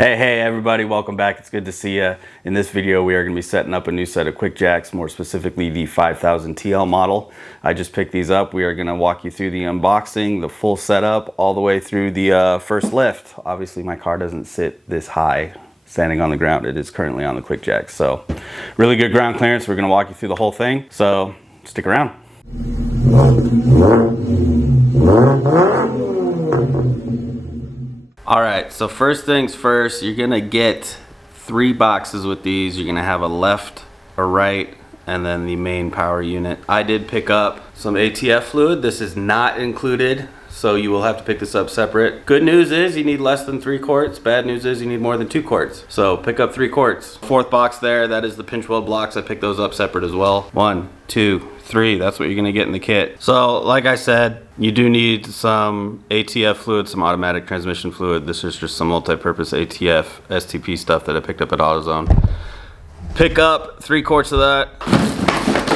Hey everybody, welcome back. It's good to see you. In this video we are going to be setting up a new set of QuickJacks, more specifically the 5000TL model. I just picked these up. We are going to walk you through the unboxing, the full setup, all the way through the first lift. Obviously my car doesn't sit this high standing on the ground. It is currently on the QuickJack, so really good ground clearance. We're going to walk you through the whole thing, so stick around. All right, so first things first, you're gonna get 3 boxes with these. You're gonna have a left, a right, and then the main power unit. I did pick up some ATF fluid. This is not included, so you will have to pick this up separate. Good news is you need less than 3 quarts. Bad news is you need more than 2 quarts. So pick up 3 quarts. 4th box there, that is the pinch weld blocks. I picked those up separate as well. 1, 2, 3, that's what you're gonna get in the kit. So like I said, you do need some ATF fluid, some automatic transmission fluid. This is just some multi-purpose ATF STP stuff that I picked up at AutoZone. Pick up 3 quarts of that.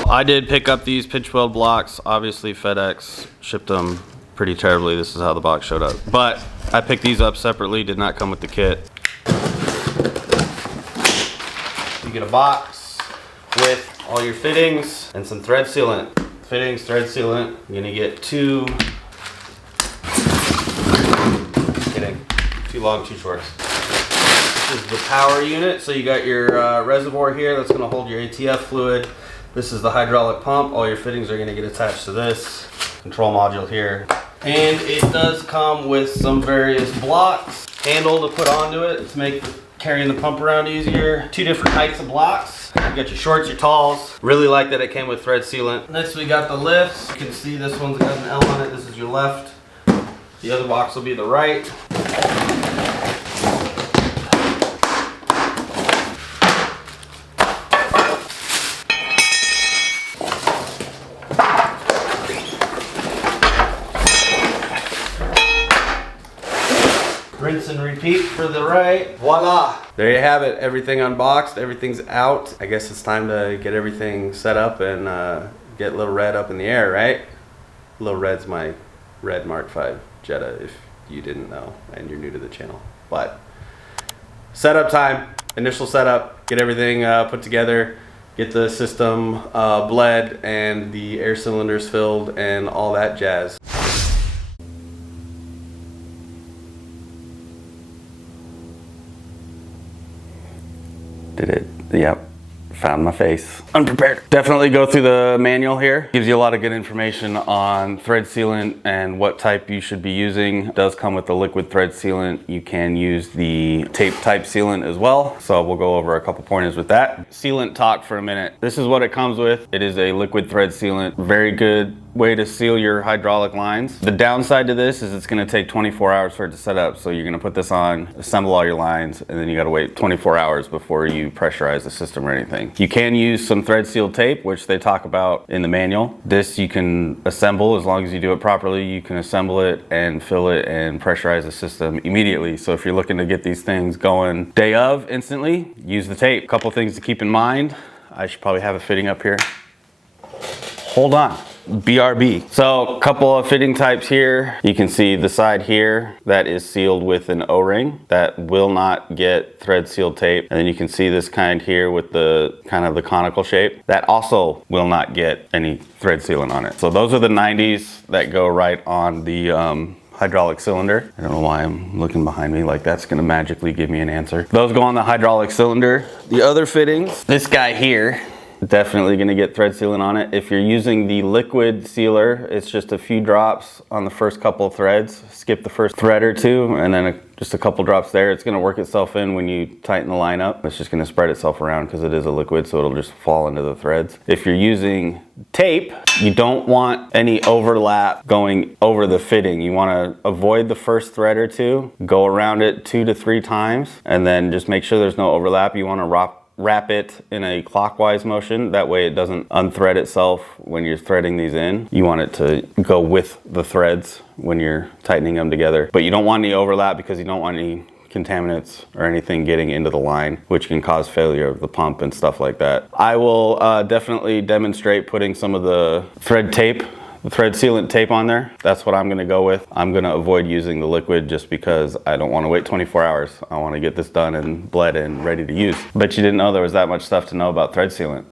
I did pick up these pinch weld blocks. Obviously FedEx shipped them pretty terribly. This is how the box showed up. But I picked these up separately, did not come with the kit. You get a box with all your fittings and some thread sealant. Fittings, thread sealant. You're gonna get 2 long, 2 shorts. This is the power unit. So you got your reservoir here that's gonna hold your ATF fluid. This is the hydraulic pump. All your fittings are gonna get attached to this control module here. And it does come with some various blocks, handle to put onto it to make carrying the pump around easier. 2 different heights of blocks. You got your shorts, your talls. Really like that it came with thread sealant. Next we got the lifts. You can see this one's got an L on it. This is your left. The other box will be the right. Rinse and repeat for the right. Voila! There you have it. Everything unboxed. Everything's out. I guess it's time to get everything set up and get Little Red up in the air, right? Little Red's my red Mark V Jetta, if you didn't know and you're new to the channel. But setup time. Initial setup. Get everything put together. Get the system bled and the air cylinders filled and all that jazz. Did it? Yep. Found my face. Unprepared. Definitely go through the manual here. Gives you a lot of good information on thread sealant and what type you should be using. It does come with the liquid thread sealant. You can use the tape type sealant as well. So we'll go over a couple pointers with that. Sealant talk for a minute. This is what it comes with. It is a liquid thread sealant. Very good way to seal your hydraulic lines. The downside to this is it's gonna take 24 hours for it to set up. So you're gonna put this on, assemble all your lines, and then you gotta wait 24 hours before you pressurize the system or anything. You can use some thread seal tape, which they talk about in the manual. This you can assemble as long as you do it properly. You can assemble it and fill it and pressurize the system immediately. So if you're looking to get these things going day of instantly, use the tape. A couple things to keep in mind. I should probably have a fitting up here. Hold on. BRB. So a couple of fitting types here. You can see the side here that is sealed with an O-ring that will not get thread sealed tape. And then you can see this kind here with the kind of the conical shape that also will not get any thread sealant on it. So those are the 90s that go right on the hydraulic cylinder. I don't know why I'm looking behind me like that's gonna magically give me an answer. Those go on the hydraulic cylinder. The other fittings, this guy here, definitely gonna get thread sealant on it. If you're using the liquid sealer, it's just a few drops on the first couple of threads. Skip the first thread or 2 and then just a couple drops there. It's gonna work itself in when you tighten the line up. It's just gonna spread itself around because it is a liquid, so it'll just fall into the threads. If you're using tape, you don't want any overlap going over the fitting. You wanna avoid the first thread or 2, go around it 2 to 3 times, and then just make sure there's no overlap. You wanna wrap it in a clockwise motion. That way it doesn't unthread itself when you're threading these in. You want it to go with the threads when you're tightening them together. But you don't want any overlap because you don't want any contaminants or anything getting into the line, which can cause failure of the pump and stuff like that. I will definitely demonstrate putting some of the thread tape the thread sealant tape on there. That's what I'm gonna go with. I'm gonna avoid using the liquid just because I don't wanna wait 24 hours. I wanna get this done and bled and ready to use. Bet you didn't know there was that much stuff to know about thread sealant.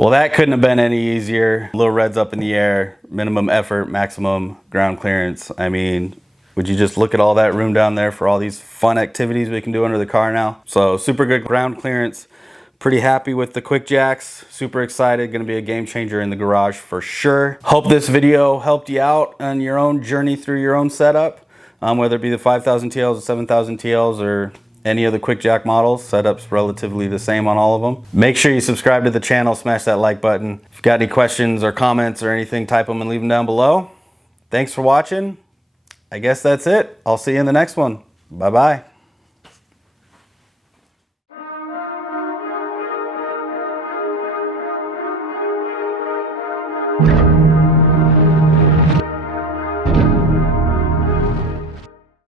Well, that couldn't have been any easier. Little reds up in the air, minimum effort, maximum ground clearance. I mean, would you just look at all that room down there for all these fun activities we can do under the car now? So super good ground clearance. Pretty happy with the QuickJacks. Super excited. Going to be a game changer in the garage for sure. Hope this video helped you out on your own journey through your own setup. Whether it be the 5000TLs, the 7000TLs, or any of the QuickJack models. Setup's relatively the same on all of them. Make sure you subscribe to the channel, smash that like button. If you've got any questions or comments or anything, type them and leave them down below. Thanks for watching. I guess that's it. I'll see you in the next one. Bye-bye.